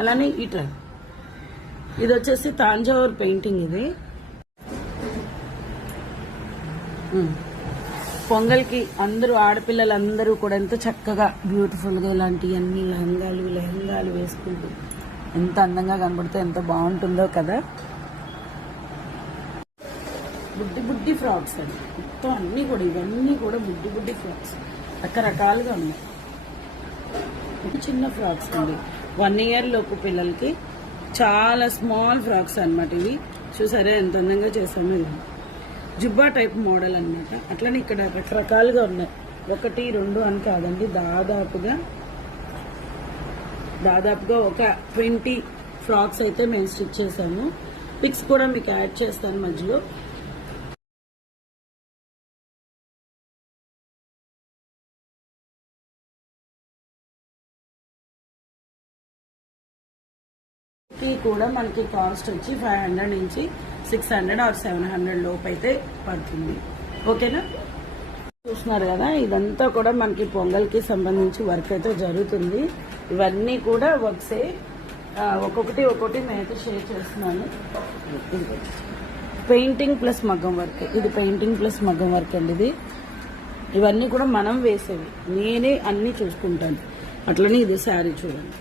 అలానే ఇట్లా ఇది వచ్చేసి తాంజావూర్ పెయింటింగ్. ఇది పొంగల్కి అందరూ ఆడపిల్లలందరూ కూడా ఎంతో చక్కగా బ్యూటిఫుల్గా ఇలాంటి అన్ని లెహంగాలు వేసుకుంటూ ఎంత అందంగా కనబడితే ఎంత బాగుంటుందో కదా. బుడ్డి ఫ్రాక్స్ అండి మొత్తం అన్నీ కూడా, ఇవన్నీ కూడా బుడ్డి ఫ్రాక్స్ రకరకాలుగా ఉన్నాయి. చిన్న ఫ్రాక్స్ అండి 1 year లోపు పిల్లలకి చాలా స్మాల్ ఫ్రాక్స్ అనమాట. ఇవి చూసారా ఎంత అందంగా చేసాము. ఇది జుబ్బా టైప్ మోడల్ అనమాట. అట్లనే ఇక్కడ రకరకాలుగా ఉన్నాయి, 1, 2 అని కాదండి, దాదాపుగా ఒక 20 ఫ్రాక్స్ అయితే మేము స్టిచ్ చేసాము. పిక్స్ కూడా మీకు యాడ్ చేస్తాను మధ్యలో. కూడా మనకి కాస్ట్ వచ్చి 500 నుంచి 600 or 700 లోపు అయితే పడుతుంది. ఓకేనా, చూస్తున్నారు కదా ఇదంతా కూడా మనకి పొంగల్కి సంబంధించి వర్క్ అయితే జరుగుతుంది. ఇవన్నీ కూడా వర్క్సే, ఒక్కొక్కటి నేనైతే షేర్ చేస్తున్నాను. పెయింటింగ్ ప్లస్ మగ్గం వర్క్, ఇది పెయింటింగ్ ప్లస్ మగ్గం వర్క్ అండి. ఇవన్నీ కూడా మనం వేసేవి, నేనే అన్నీ చూసుకుంటాను. అట్లనే ఇది శారీ చూడండి.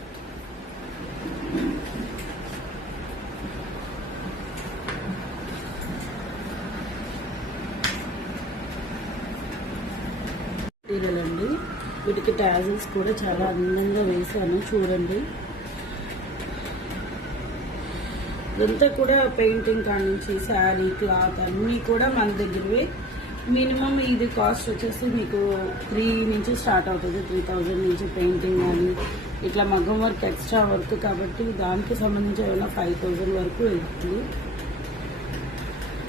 మెటీరియల్ అండి, వీటికి టాజిల్స్ కూడా చాలా అందంగా వేసాను చూడండి. ఇదంతా కూడా పెయింటింగ్ కాడ నుంచి శారీ క్లాత్ అన్నీ కూడా మన దగ్గరవే. మినిమం ఇది కాస్ట్ వచ్చేసి మీకు 3 నుంచి స్టార్ట్ అవుతుంది, 3000 నుంచి పెయింటింగ్ కానీ ఇట్లా మగ్గం వర్క్ ఎక్స్ట్రా వర్క్ కాబట్టి దానికి సంబంధించి ఏమైనా 5000 వరకు వెళ్తుంది.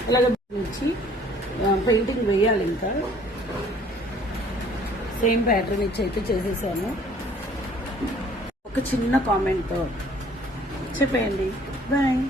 అలాగే వచ్చి పెయింటింగ్ వేయాలి, ఇంకా సేమ్ ప్యాటర్న్ ఇచ్చి అయితే చేసేసాను. ఒక చిన్న కామెంట్తో చెప్పేయండి. బాయ్.